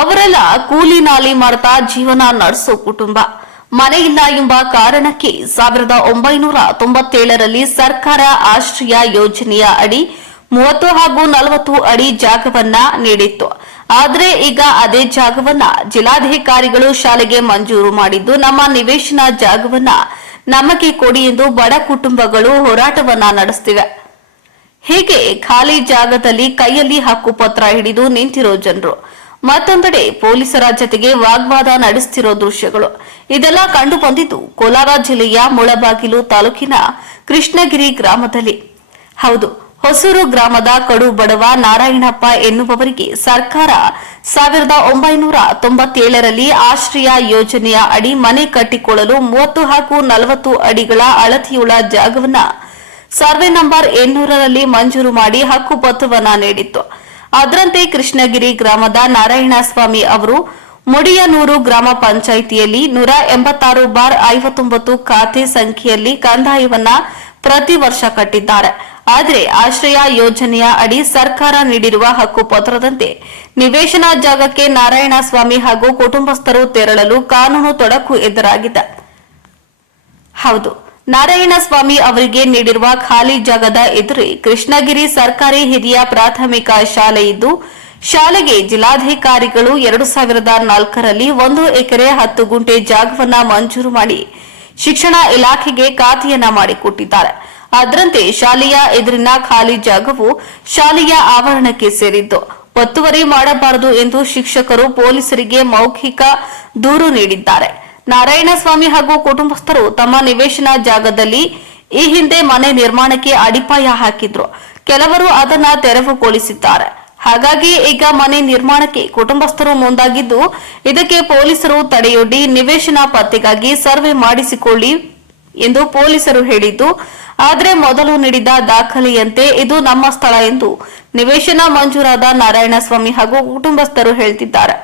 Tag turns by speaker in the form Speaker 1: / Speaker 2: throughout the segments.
Speaker 1: ಅವರೆಲ್ಲ ಕೂಲಿ ನಾಲಿ ಮಾಡ್ತಾ ಜೀವನ ನಡೆಸೋ ಕುಟುಂಬ. ಮನೆಯಿಲ್ಲ ಎಂಬ ಕಾರಣಕ್ಕೆ ಸಾವಿರದ ಒಂಬೈನೂರ ತೊಂಬತ್ತೇಳರಲ್ಲಿ ಸರ್ಕಾರ ಆಶ್ರಯ ಯೋಜನೆಯ ಅಡಿ ಮೂವತ್ತು ಹಾಗೂ ನಲವತ್ತು ಅಡಿ ಜಾಗವನ್ನ ನೀಡಿತ್ತು. ಆದರೆ ಈಗ ಅದೇ ಜಾಗವನ್ನ ಜಿಲ್ಲಾಧಿಕಾರಿಗಳು ಶಾಲೆಗೆ ಮಂಜೂರು ಮಾಡಿದ್ದು ನಮ್ಮ ನಿವೇಶನ ಜಾಗವನ್ನ ನಮಗೆ ಕೊಡಿ ಎಂದು ಬಡ ಕುಟುಂಬಗಳು ಹೋರಾಟವನ್ನ ನಡೆಸುತ್ತಿವೆ ಹೀಗೆ ಖಾಲಿ ಜಾಗದಲ್ಲಿ ಕೈಯಲ್ಲಿ ಹಕ್ಕುಪತ್ರ ಹಿಡಿದು ನಿಂತಿರೋ ಜನರು. ಮತ್ತೊಂದೆಡೆ ಪೊಲೀಸರ ಜತೆಗೆ ವಾಗ್ವಾದ ನಡೆಸುತ್ತಿರೋ ದೃಶ್ಯಗಳು. ಇದೆಲ್ಲ ಕಂಡು ಬಂದಿದ್ದು ಕೋಲಾರ ಜಿಲ್ಲೆಯ ಮುಳಬಾಗಿಲು ತಾಲೂಕಿನ ಕೃಷ್ಣಗಿರಿ ಗ್ರಾಮದಲ್ಲಿ. ಹೌದು, ಹೊಸೂರು ಗ್ರಾಮದ ಕಡು ಬಡವ ನಾರಾಯಣಪ್ಪ ಎನ್ನುವವರಿಗೆ ಸರ್ಕಾರ ಸಾವಿರದ ಒಂಬೈನೂರ ತೊಂಬತ್ತೇಳರಲ್ಲಿ ಆಶ್ರಯ ಯೋಜನೆಯ ಅಡಿ ಮನೆ ಕಟ್ಟಿಕೊಳ್ಳಲು ಮೂವತ್ತು ಹಾಗೂ ನಲವತ್ತು ಅಡಿಗಳ ಅಳತೆಯುಳ್ಳ ಜಾಗವನ್ನ ಸರ್ವೆ ನಂಬರ್ ಎನ್ನೂರರಲ್ಲಿ ಮಂಜೂರು ಮಾಡಿ ಹಕ್ಕು ಪತ್ರವನ್ನ ನೀಡಿತ್ತು. ಅದರಂತೆ ಕೃಷ್ಣಗಿರಿ ಗ್ರಾಮದ ನಾರಾಯಣಸ್ವಾಮಿ ಅವರು ಮುಡಿಯನೂರು ಗ್ರಾಮ ಪಂಚಾಯಿತಿಯಲ್ಲಿ ನೂರ ಎಂಬತ್ತಾರು ಬಾರ್ ಐವತ್ತೊಂಬತ್ತು ಖಾತೆ ಸಂಖ್ಯೆಯಲ್ಲಿ ಕಂದಾಯವನ್ನ ಪ್ರತಿ ವರ್ಷ ಕಟ್ಟಿದ್ದಾರೆ. ಆದರೆ ಆಶ್ರಯ ಯೋಜನೆಯ ಅಡಿ ಸರ್ಕಾರ ನೀಡಿರುವ ಹಕ್ಕುಪತ್ರದಂತೆ ನಿವೇಶನ ಜಾಗಕ್ಕೆ ನಾರಾಯಣಸ್ವಾಮಿ ಹಾಗೂ ಕುಟುಂಬಸ್ಥರು ತೆರಳಲು ಕಾನೂನು ತೊಡಕು ಎದುರಾಗಿದೆ. ಹೌದು. ನಾರಾಯಣಸ್ವಾಮಿ ಅವರಿಗೆ ನೀಡಿರುವ ಖಾಲಿ ಜಾಗದ ಎದುರೇ ಕೃಷ್ಣಗಿರಿ ಸರ್ಕಾರಿ ಹಿರಿಯ ಪ್ರಾಥಮಿಕ ಶಾಲೆ ಇದ್ದು, ಶಾಲೆಗೆ ಜಿಲ್ಲಾಧಿಕಾರಿಗಳು ಎರಡು ಸಾವಿರದ ನಾಲ್ಕರಲ್ಲಿ ಒಂದು ಎಕರೆ ಹತ್ತು ಗುಂಟೆ ಜಾಗವನ್ನು ಮಂಜೂರು ಮಾಡಿ ಶಿಕ್ಷಣ ಇಲಾಖೆಗೆ ಖಾತೆಯನ್ನ ಮಾಡಿಕೊಟ್ಟಿದ್ದಾರೆ. ಅದರಂತೆ ಶಾಲೆಯ ಎದುರಿನ ಖಾಲಿ ಜಾಗವು ಶಾಲೆಯ ಆವರಣಕ್ಕೆ ಸೇರಿದ್ದು, ಒತ್ತುವರಿ ಮಾಡಬಾರದು ಎಂದು ಶಿಕ್ಷಕರು ಪೊಲೀಸರಿಗೆ ಮೌಖಿಕ ದೂರು ನೀಡಿದ್ದಾರೆ. ನಾರಾಯಣಸ್ವಾಮಿ ಹಾಗೂ ಕುಟುಂಬಸ್ಥರು ತಮ್ಮ ನಿವೇಶನ ಜಾಗದಲ್ಲಿ ಈ ಹಿಂದೆ ಮನೆ ನಿರ್ಮಾಣಕ್ಕೆ ಅಡಿಪಾಯ ಹಾಕಿದ್ರು. ಕೆಲವರು ಅದನ್ನ ತೆರವುಗೊಳಿಸಿದ್ದಾರೆ. ಹಾಗಾಗಿ ಈಗ ಮನೆ ನಿರ್ಮಾಣಕ್ಕೆ ಕುಟುಂಬಸ್ಥರು ಮುಂದಾಗಿದ್ದು, ಇದಕ್ಕೆ ಪೊಲೀಸರು ತಡೆಯೊಡ್ಡಿ ನಿವೇಶನ ಪತ್ತೆಗಾಗಿ ಸರ್ವೆ ಮಾಡಿಸಿಕೊಳ್ಳಿ ಎಂದು ಪೊಲೀಸರು ಹೇಳಿದ್ದು, ಆದರೆ ಮೊದಲು ನೀಡಿದ ದಾಖಲೆಯಂತೆ ಇದು ನಮ್ಮ ಸ್ಥಳ ಎಂದು ನಿವೇಶನ ಮಂಜೂರಾದ ನಾರಾಯಣಸ್ವಾಮಿ ಹಾಗೂ ಕುಟುಂಬಸ್ಥರು ಹೇಳ್ತಿದ್ದಾರೆ.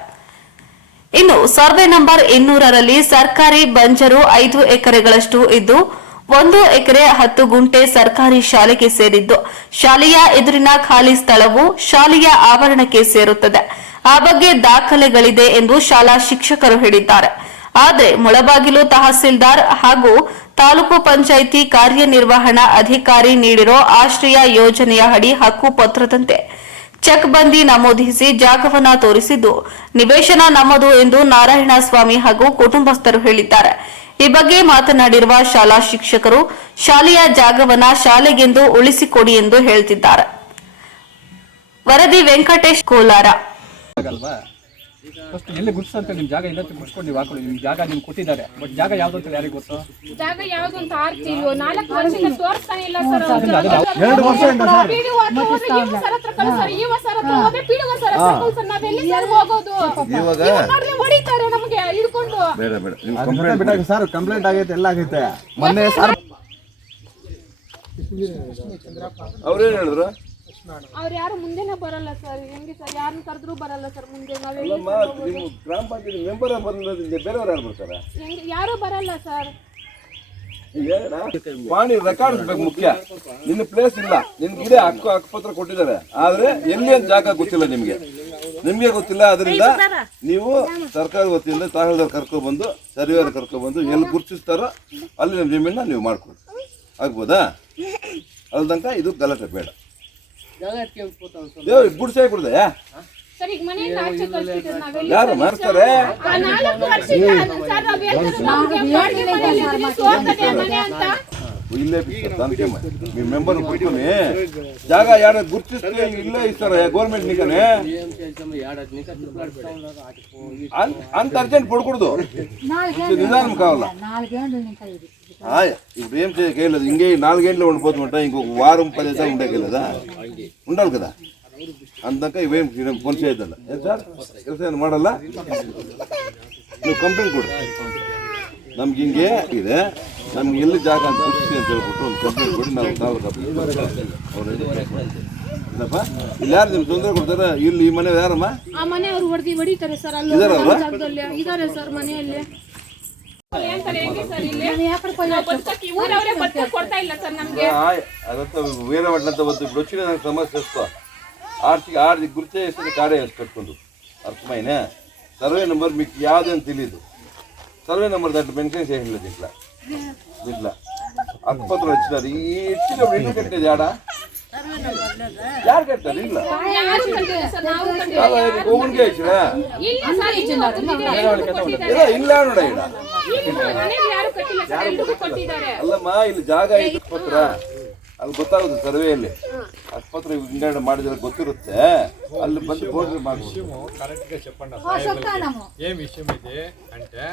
Speaker 1: ಇನ್ನು ಸರ್ವೆ ನಂಬರ್ ಇನ್ನೂರರಲ್ಲಿ ಸರ್ಕಾರಿ ಬಂಜರು ಐದು ಎಕರೆಗಳಷ್ಟು ಇದ್ದು, ಒಂದು ಎಕರೆ ಹತ್ತು ಗುಂಟೆ ಸರ್ಕಾರಿ ಶಾಲೆಗೆ ಸೇರಿದ್ದು. ಶಾಲೆಯ ಎದುರಿನ ಖಾಲಿ ಸ್ಥಳವು ಶಾಲೆಯ ಆವರಣಕ್ಕೆ ಸೇರುತ್ತದೆ. ಆ ಬಗ್ಗೆ ದಾಖಲೆಗಳಿದೆ ಎಂದು ಶಾಲಾ ಶಿಕ್ಷಕರು ಹೇಳಿದ್ದಾರೆ. ಆದರೆ ಮುಳಬಾಗಿಲು ತಹಸೀಲ್ದಾರ್ ಹಾಗೂ ತಾಲೂಕು ಪಂಚಾಯಿತಿ ಕಾರ್ಯನಿರ್ವಹಣಾ ಅಧಿಕಾರಿ ನೀಡಿರೋ ಆಶ್ರಯ ಯೋಜನೆಯ ಅಡಿ ಹಕ್ಕು ಪತ್ರದಂತೆ ಚೆಕ್ ಬಂದಿ ನಮೂದಿಸಿ ಜಾಗವನ್ನ ತೋರಿಸಿದ್ದು. ನಿವೇಶನ ನಮ್ಮದು ಎಂದು ನಾರಾಯಣ ಸ್ವಾಮಿ ಹಾಗೂ ಕುಟುಂಬಸ್ಥರು ಹೇಳಿದ್ದಾರೆ. ಈ ಬಗ್ಗೆ ಮಾತನಾಡಿರುವ ಶಾಲಾ ಶಿಕ್ಷಕರು, ಶಾಲೆಯ ಜಾಗವನ್ನ ಶಾಲೆಗೆಂದು ಉಳಿಸಿಕೊಡಿ ಎಂದು ಹೇಳ್ತಿದ್ದಾರೆ. ವರದಿ ವೆಂಕಟೇಶ್ ಕೋಲಾರ.
Speaker 2: ಫಸ್ಟ್ ಎಲ್ಲಿ ಗುಡ್ಸ್ ಅಂತ ನಿಮ್ಮ ಜಾಗ ಇಲ್ಲ ಗುಡ್ಸ್ಕೊಂಡು ನೀವು ಹಾಕೊಳ್ಳಿ. ನಿಮ್ಮ ಜಾಗ ನಿಮ್ಗೆ ಕೊಟ್ಟಿದ್ದಾರೆ. ಬಟ್ ಜಾಗ ಯಾವ್ದು ಅಂತ ಯಾರಿಗೆ ಗೊತ್ತು?
Speaker 3: ಜಾಗ ಯಾವ್ದು ಅಂತ ಆರ್ತಿಲ್ವೋ ನಾಲ್ಕು ವರ್ಷದಿಂದ ತೋರಿಸ್ತಾನೆ ಇಲ್ಲ ಸರ್
Speaker 2: ಎರಡು ವರ್ಷದಿಂದ ಸರ್?
Speaker 3: ಪಿಡಿಒ ಹತ್ರ ಹೋದ್ರೆ ಇವ ಸರ್ ಹತ್ರ ಕಳ್ಸ್ತಾರೆ, ಇವ ಸರ್ ಹತ್ರ ಹೋದ್ರೆ ಪಿಡಿಒ ಸರ್ ಹತ್ರ ಕಳ್ಸ್ತಾರೆ. ನಾವೆಲ್ಲಿ ಸರ್. ಹೋಗೋದು?
Speaker 4: ಇವಾಗ
Speaker 3: ಇವ್ರು ನೋಡಿದ್ರೆ ಹೊಡಿತಾರೆ ನಮಗೆ ಹಿಡ್ಕೊಂಡು.
Speaker 4: ಬೇಡ ಬೇಡ. ನೀವು ಕಂಪ್ಲೇಂಟ್
Speaker 5: ಬಿಟ್ಟಾಗ ಸರ್ ಕಂಪ್ಲೇಂಟ್ ಆಗೈತೆ ಎಲ್ಲ ಆಗೈತೆ. ಮೊನ್ನೆ ಸರ್?
Speaker 4: ಅವ್ರೇನ್ ಹೇಳಿದ್ರು?
Speaker 3: ಅವ್ರು ಯಾರು ಮುಂದೆನೆ ಬರಲ್ಲ ಸರ್ ಹೆಂಗೆ ಸರ್? ಯಾರನ್ನ ಕರೆದ್ರು ಬರಲ್ಲ ಸರ್ ಮುಂದೆ.
Speaker 4: ಅಲ್ಲಮ್ಮ ನೀವು ಗ್ರಾಮ ಪಂಚಾಯತ್ ಮೆಂಬರ್ ಬಂದ್ರೆ ಬೇರೆಯವ್ರು ಯಾರು ಬರ್ತಾರೆ?
Speaker 3: ಹೆಂಗೆ ಯಾರು ಬರಲ್ಲ ಸರ್.
Speaker 4: ಈಗ ಪಾಣಿ ರೆಕಾರ್ಡ್ ಬೇಕು ಮುಖ್ಯ. ನಿನ್ನ ಪ್ಲೇಸ್ ಇಲ್ಲ. ನಿನ್ ಗಿಡ ಹಕ್ಕು ಹಕ್ಕುಪತ್ರ ಕೊಟ್ಟಿದ್ದಾರೆ. ಆದ್ರೆ ಎಲ್ಲಿ ಅಂತ ಜಾಗ ಗೊತ್ತಿಲ್ಲ ನಿಮ್ಗೆ. ನಿಮ್ಗೆ ಗೊತ್ತಿಲ್ಲ ಅದರಿಂದ ನೀವು ಸರ್ಕಾರದ ವತಿಯಿಂದ ತಹಸೀಲ್ದಾರ್ ಕರ್ಕೊಬಂದು ಬಂದು ಸರ್ವೇರ್ ಕರ್ಕೊಬಂದು ಬಂದು ಎಲ್ಲಿ ಗುರುತಿಸ್ತಾರೋ ಅಲ್ಲಿ ನಿಮ್ಮ ಜಮೀನ ನೀವು ಮಾಡ್ಕೊಡಿ ಆಗ್ಬೋದಾ? ಅಲ್ದಂಕ ಇದು ಗಲಾಟೆ ಬೇಡ. ದೇವ್ರ ಗುಡ್ಸೇ
Speaker 3: ನಾವೆಲ್ಲಿ
Speaker 4: ಯಾರು ಮಾಡ್ತಾರೆ?
Speaker 3: ಆ ನಾಲ್ಕು ವರ್ಷದಿಂದ ಸರ್ ನಾವ್ ಮನೆ ಅಂತ?
Speaker 4: ಇಲ್ಲೇ ದಂತೆ ನಿಮ್ಮ ಮೆಂಬರ್ ಜಾಗ ಯಾರ ಗುರ್ತಿಸ್ತೇ ಇಲ್ಲೇ ಇಸ್ತಾರ ಗೌರ್ಮೆಂಟ್ ನಿಗನೆ ಅಂತ ಅರ್ಜೆಂಟ್ ಕೊಡ್ಕೊಡ್ದು ನಿಧಾನ ಕಾವಲ್ಲ ఇప్పుడు ఏం ಗಂಟೆ ఇంకే నాలుగేళ్ళు ಮಟ್ಟ ಹಿಂಗ వారం పది సార్లు ఉండగలదా ಉಂಡಲ್ ಕದ? అందాక ಇವೇನ್ ಫೋನ್ చేయొద్దಲ್ಲ ಸರ್ ಕೆಲಸ ಏನು ಮಾಡಲ್ಲ? ನೀವು ಕಂಪ್ಲೇಂಟ್ ಕೊಡ್ರಿ. ನಮ್ಗೆ ಹಿಂಗೆ ಇದೆ. ನಮ್ಗೆ ಎಲ್ಲಿ ಜಾಗ ಅಂತ ಖುಷಿ ಅಂತ ಹೇಳ್ಬಿಟ್ಟು ಒಂದು ಕಂಪ್ಲೇಂಟ್ ಕೊಡಿ ನಾವು ತಾಲೂಕು ನಿಮ್ಗೆ ತೊಂದರೆ ಕೊಡ್ತಾರೆ? ಇಲ್ಲಿ ಈ ಮನೆ ಯಾರಮ್ಮ?
Speaker 3: ಆ ಮನೆ ಅವ್ರು ಹೊಡಿತಾರೆ ಸರ್ ಅಲ್ಲಿ ಇದಾರೆ ಸರ್ ಮನೆಯಲ್ಲಿ.
Speaker 4: ಅದಂತ ವೇದ ಸಮಸ್ಯೆ ಆರ್ಥಿಕ ಆರ್ಥಿಕ ಗುರುತೇ ಕಾರ್ಯ ಕಟ್ಕೊಂಡು? ಸರ್ವೆ ನಂಬರ್ ಮಿಕ್ ಯಾವ್ದು ಅಂತ ತಿಳಿದು. ಸರ್ವೆ ನಂಬರ್ ದಟ್ ಮೆನ್ಷನ್ ಇಲ್ಲ ఇట్లా అక్కుపత్రం వచ్చినారు ఈ ఇచ్చినప్పుడు ఇల్లు కట్టేది ఆడ యారు కట్టారు ఇల్లు
Speaker 3: ಯಾರು ಕಟ್ಟಿಲ್ಲ ಸರ್ ನಾವು ಕಟ್ಟಿಲ್ಲ.
Speaker 4: కాదా కోమునికే ఇచ్చినా
Speaker 3: ಇಲ್ಲ ಸರ್ ಇನ್ನೂ ಕೊಟ್ಟಿದ್ದಾರೆ, ಎಲ್ರಿಗೂ ಕೊಟ್ಟಿದ್ದಾರೆ.
Speaker 4: ఏదో ఇల్లు ఆడ ఈడ
Speaker 3: ಈಗ ಮನೇಲಿ ಯಾರು ಕಟ್ಟಿಲ್ಲ ಸರ್ ಎಲ್ರಿಗೂ ಕೊಟ್ಟಿದ್ದಾರೆ
Speaker 4: ಅಲ್ಲಮ್ಮ ಇಲ್ಲಿ ಜಾಗ ಇದೆ ಪತ್ರ ಅಲ್ಲಿ ಗೊತ್ತಾಗುತ್ತೆ ಸರ್ವೆಯಲ್ಲಿ ಅಕ್ಪತ್ರ ಹಿಂಗಡೆ ಮಾಡಿದ್ರೆ ಗೊತ್ತಿರುತ್ತೆ ಅಲ್ಲಿ ಬಂದು ಬೋರ್ಡ್ ಮಾಡ್ಬೋದು
Speaker 6: కరెక్ట్గా చెప్పండి సాహెబ్లకి. ఏం విషయం ఇది అంటే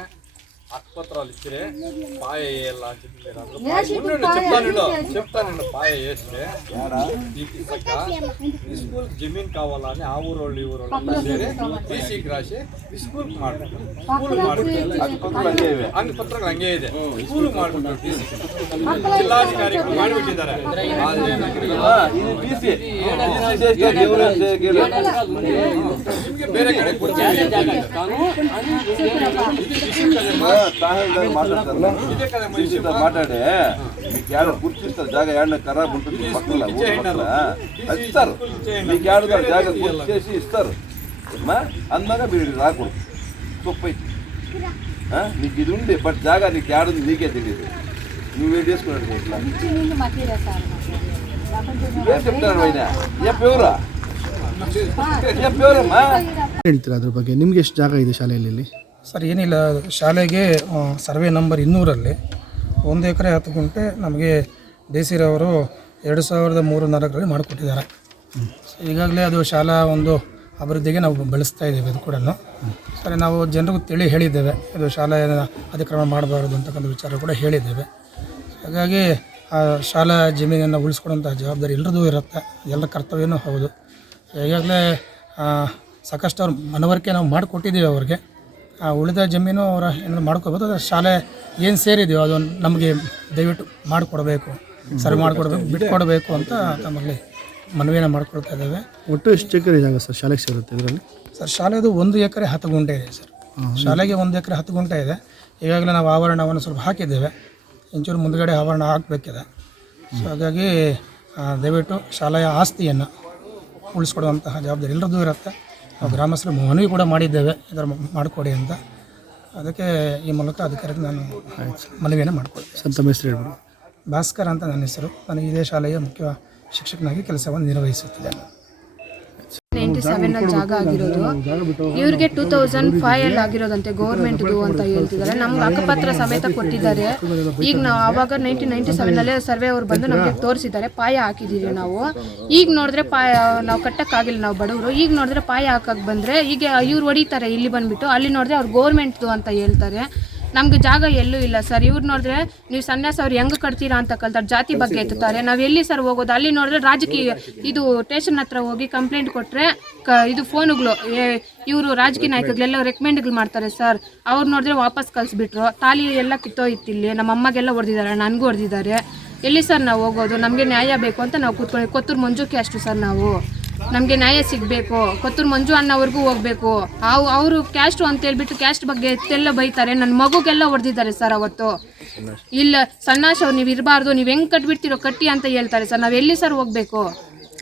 Speaker 6: ఆసుపత్రాలు ఇచ్చిరే పాయ వేయాలా అని చెప్పి మీరు అందరూ పాయ- ఉండండి, చెప్తానండి చెప్తానండి పాయ వేస్తే మీకు ఇసక ఈ స్కూల్ జమీన్ కావాలని ఆ ఊరు వాళ్ళు ఈ ఊరు వాళ్ళు ಸೇರಿ ಡಿಸಿಗೆ ರಾಶಿ ಈ ಸ್ಕೂಲ್ ಮಾಡ್ಬಿಟ್ಟು ಸ್ಕೂಲ್ ಮಾಡ್ಬಿಟ್ಟು
Speaker 4: ಅಕ್ಪತ್ರ ಹಂಗೆ ಇವೆ
Speaker 6: ಅಂಗ ಪತ್ರಗಳು ಹಂಗೆ ಇದೆ ಸ್ಕೂಲ್ ಮಾಡ್ಬಿಟ್ಟು ಡಿಸಿ ಜಿಲ್ಲಾಧಿಕಾರಿಗಳು ಮಾಡಿಬಿಟ್ಟಿದ್ದಾರೆ ಆದ್ರೆ
Speaker 4: ಹಾ, ಇದು ಡಿಸಿ
Speaker 6: ನಿಮ್ಗೆ ಬೇರೆ ಕಡೆ ಕೊಡ್ತೀವಿ ಅಂತ ಹೇಳಿದ್ದಾರೆ.
Speaker 4: తహసీల్దార్ మాట్లాడతారు
Speaker 6: ఇదే కదా
Speaker 4: సీసీతో మాట్లాడి మీకు ఏడ గుర్తిస్తారు జాగా ఏడ ఖరాబ్ ఉంటుంది పక్కన ఊరు పక్కన అది ఇస్తారు మీకు ఏడ జాగా గుర్తు చేసి ఇస్తారు అమ్మా అందంగా మీరు ఇక్కడికి రాకూడదు తొప్పై నీకు ఇది ఉంది బట్ జాగా నీకు ఏడుంది నీకే తెలియదు నువ్వేం చేసుకున్నాడు ఇట్లా ఏం చెప్తాడు ఆయన ఏ పేరురా ఏ పేరమ్మా
Speaker 7: ಹೇಳ್ತೀರಾ ಅದ್ರ ಬಗ್ಗೆ ನಿಮ್ಗೆ ಎಷ್ಟು ಜಾಗ ಇದೆ ಶಾಲೆಯಲ್ಲಿ ಇಲ್ಲಿ?
Speaker 8: ಸರ್, ಏನಿಲ್ಲ, ಶಾಲೆಗೆ ಸರ್ವೆ ನಂಬರ್ ಇನ್ನೂರಲ್ಲಿ ಒಂದು ಎಕರೆ ಹತ್ತು ಗುಂಟೆ ನಮಗೆ ದೇಸಿರವರು ಎರಡು ಸಾವಿರದ ಮೂರು ನಾಲ್ಕರಲ್ಲಿ ಮಾಡಿಕೊಟ್ಟಿದ್ದಾರೆ. ಈಗಾಗಲೇ ಅದು ಶಾಲಾ ಒಂದು ಅಭಿವೃದ್ಧಿಗೆ ನಾವು ಬೆಳೆಸ್ತಾ ಇದ್ದೇವೆ ಅದು ಕೂಡ ಸರಿ, ನಾವು ಜನರಿಗೂ ತಿಳಿ ಹೇಳಿದ್ದೇವೆ, ಇದು ಶಾಲೆಯ ಅತಿಕ್ರಮಣ ಮಾಡಬಾರ್ದು ಅಂತಕ್ಕಂಥ ವಿಚಾರ ಕೂಡ ಹೇಳಿದ್ದೇವೆ. ಹಾಗಾಗಿ, ಆ, ಶಾಲಾ ಜಮೀನನ್ನು ಉಳಿಸ್ಕೊಡುವಂಥ ಜವಾಬ್ದಾರಿ ಎಲ್ಲರದ್ದು ಇರುತ್ತೆ ಎಲ್ಲ ಕರ್ತವ್ಯನೂ ಹೌದು. ಈಗಾಗಲೇ ಸಾಕಷ್ಟು ಅವ್ರ ಮನವರಿಕೆ ನಾವು ಮಾಡಿಕೊಟ್ಟಿದ್ದೀವಿ ಅವ್ರಿಗೆ. ಆ ಉಳಿದ ಜಮೀನು ಅವರ ಏನಾದ್ರು ಮಾಡ್ಕೋಬೋದು ಅದರ ಶಾಲೆ ಏನು ಸೇರಿದೆಯೋ ಅದು ನಮಗೆ ದಯವಿಟ್ಟು ಮಾಡಿಕೊಡಬೇಕು ಸರಿ ಮಾಡಿಕೊಡ್ಬೇಕು ಬಿಟ್ಕೊಡಬೇಕು ಅಂತ ತಮ್ಮಲ್ಲಿ ಮನವಿಯನ್ನು ಮಾಡ್ಕೊಳ್ತಾ ಇದ್ದೇವೆ.
Speaker 7: ಒಟ್ಟು ಎಷ್ಟು ಎಕರೆ ಜಾಗ ಸರ್ ಶಾಲೆಗೆ ಸೇರುತ್ತೆ ಇದರಲ್ಲಿ?
Speaker 8: ಸರ್ ಶಾಲೆದು ಒಂದು ಎಕರೆ ಹತ್ತು ಗುಂಟೆ ಇದೆ ಸರ್. ಶಾಲೆಗೆ ಒಂದು ಎಕರೆ ಹತ್ತು ಗುಂಟೆ ಇದೆ. ಈಗಾಗಲೇ ನಾವು ಆವರಣವನ್ನು ಸ್ವಲ್ಪ ಹಾಕಿದ್ದೇವೆ. ಇಂಚೂರು ಮುಂದುಗಡೆ ಆವರಣ ಹಾಕಬೇಕಿದೆ ಸೊ ಹಾಗಾಗಿ ದಯವಿಟ್ಟು ಶಾಲೆಯ ಆಸ್ತಿಯನ್ನು ಉಳಿಸ್ಕೊಡುವಂತಹ ಜವಾಬ್ದಾರಿ ಎಲ್ಲರದ್ದು ಇರುತ್ತೆ. ನಾವು ಗ್ರಾಮಸ್ಥರು ಮನವಿ ಕೂಡ ಮಾಡಿದ್ದೇವೆ. ಇದರ ಮಾಡಿಕೊಡಿ ಅಂತ. ಅದಕ್ಕೆ ಈ ಮೂಲಕ ಅಧಿಕಾರಿಗೆ ನಾನು ಮನವಿಯನ್ನು ಮಾಡಿಕೊಡ್ತೀನಿ
Speaker 7: ಸರ್ ತಮ್ಮ ಹೆಸರು ಭಾಸ್ಕರ
Speaker 8: ಭಾಸ್ಕರ್ ಅಂತ ನನ್ನ ಹೆಸರು. ನಾನು ಇದೇ ಶಾಲೆಯ ಮುಖ್ಯ ಶಿಕ್ಷಕನಾಗಿ ಕೆಲಸವನ್ನು ನಿರ್ವಹಿಸುತ್ತಿದ್ದೇನೆ.
Speaker 9: ನೈಂಟಿ ಸೆವೆನ್ ಅಲ್ಲಿ ಜಾಗ ಆಗಿರೋದು. ಇವ್ರಿಗೆ ಟೂ ತೌಸಂಡ್ ಫೈವ್ ಅಲ್ಲಿ ಆಗಿರೋದಂತೆ ಗೌರ್ಮೆಂಟ್ದು ಅಂತ ಹೇಳ್ತಿದ್ದಾರೆ. ನಮ್ಗೆ ಅಕ್ಕಪತ್ರ ಸಮೇತ ಕೊಟ್ಟಿದ್ದಾರೆ. ಈಗ ನಾವು ಆವಾಗ ನೈನ್ಟೀನ್ ನೈನ್ಟಿ ಸೆವೆನ್ ಅಲ್ಲೇ ಸರ್ವೆ ಅವ್ರು ಬಂದು ನಮಗೆ ತೋರಿಸಿದ್ದಾರೆ. ಪಾಯ ಹಾಕಿದ್ದೀವಿ ನಾವು. ಈಗ ನೋಡಿದ್ರೆ ಪಾಯ ನಾವು ಕಟ್ಟಕ್ಕಾಗಿಲ್ಲ ನಾವು ಬಡವರು. ಈಗ ನೋಡಿದ್ರೆ ಪಾಯ ಹಾಕಕ್ಕೆ ಬಂದರೆ ಈಗ ಇವ್ರು ಹೊಡಿತಾರೆ ಇಲ್ಲಿ ಬಂದ್ಬಿಟ್ಟು. ಅಲ್ಲಿ ನೋಡಿದ್ರೆ ಅವ್ರು ಗೌರ್ಮೆಂಟ್ದು ಅಂತ ಹೇಳ್ತಾರೆ. ನಮ್ಗೆ ಜಾಗ ಎಲ್ಲೂ ಇಲ್ಲ ಸರ್. ಇವ್ರು ನೋಡಿದ್ರೆ ನೀವು ಸನ್ಯಾಸ ಅವ್ರು ಹೆಂಗ್ ಕಟ್ತೀರಾ ಅಂತ ಕಲ್ತಾರೆ. ಜಾತಿ ಬಗ್ಗೆ ಎತ್ತುತ್ತಾರೆ. ನಾವು ಎಲ್ಲಿ ಸರ್ ಹೋಗೋದು? ಅಲ್ಲಿ ನೋಡಿದ್ರೆ ರಾಜಕೀಯ ಇದು ಸ್ಟೇಷನ್ ಹತ್ರ ಹೋಗಿ ಕಂಪ್ಲೇಂಟ್ ಕೊಟ್ಟರೆ ಇದು ಫೋನುಗಳು ಇವರು ರಾಜಕೀಯ ನಾಯಕಗಳೆಲ್ಲ ರೆಕಮೆಂಡ್ಗಳು ಮಾಡ್ತಾರೆ ಸರ್. ಅವ್ರು ನೋಡಿದ್ರೆ ವಾಪಸ್ ಕಳಿಸ್ಬಿಟ್ರು. ತಾಲಿ ಎಲ್ಲ ಕಿತ್ತೋಯ್ತಿಲ್ಲಿ ನಮ್ಮ ಅಮ್ಮಗೆಲ್ಲ ಹೊಡೆದಿದ್ದಾರೆ, ನನಗೂ ಹೊಡೆದಿದ್ದಾರೆ. ಎಲ್ಲಿ ಸರ್ ನಾವು ಹೋಗೋದು? ನಮಗೆ ನ್ಯಾಯ ಬೇಕು ಅಂತ ನಾವು ಕೂತ್ಕೊಂಡು ಕೊತ್ತೂರು ಮಂಜುಕ್ಕೆ ಅಷ್ಟು ಸರ್ ನಾವು. ನಮಗೆ ನ್ಯಾಯ ಸಿಗಬೇಕು. ಕೊತ್ತೂರು ಮಂಜು ಅಣ್ಣವ್ರಿಗೂ ಹೋಗ್ಬೇಕು. ಅವು ಅವರು ಕ್ಯಾಸ್ಟು ಅಂತ ಹೇಳ್ಬಿಟ್ಟು ಕ್ಯಾಸ್ಟ್ ಬಗ್ಗೆ ಎತ್ತೆಲ್ಲ ಬೈತಾರೆ. ನನ್ನ ಮಗುಗೆಲ್ಲ ಹೊಡೆದಿದ್ದಾರೆ ಸರ್ ಅವತ್ತು. ಇಲ್ಲ ಸಣ್ಣಾಶ್ ಅವ್ರು ನೀವು ಇರಬಾರ್ದು. ನೀವು ಹೆಂಗೆ ಕಟ್ಬಿಡ್ತೀರೋ ಕಟ್ಟಿ ಅಂತ ಹೇಳ್ತಾರೆ ಸರ್. ನಾವು ಎಲ್ಲಿ ಸರ್ ಹೋಗ್ಬೇಕು?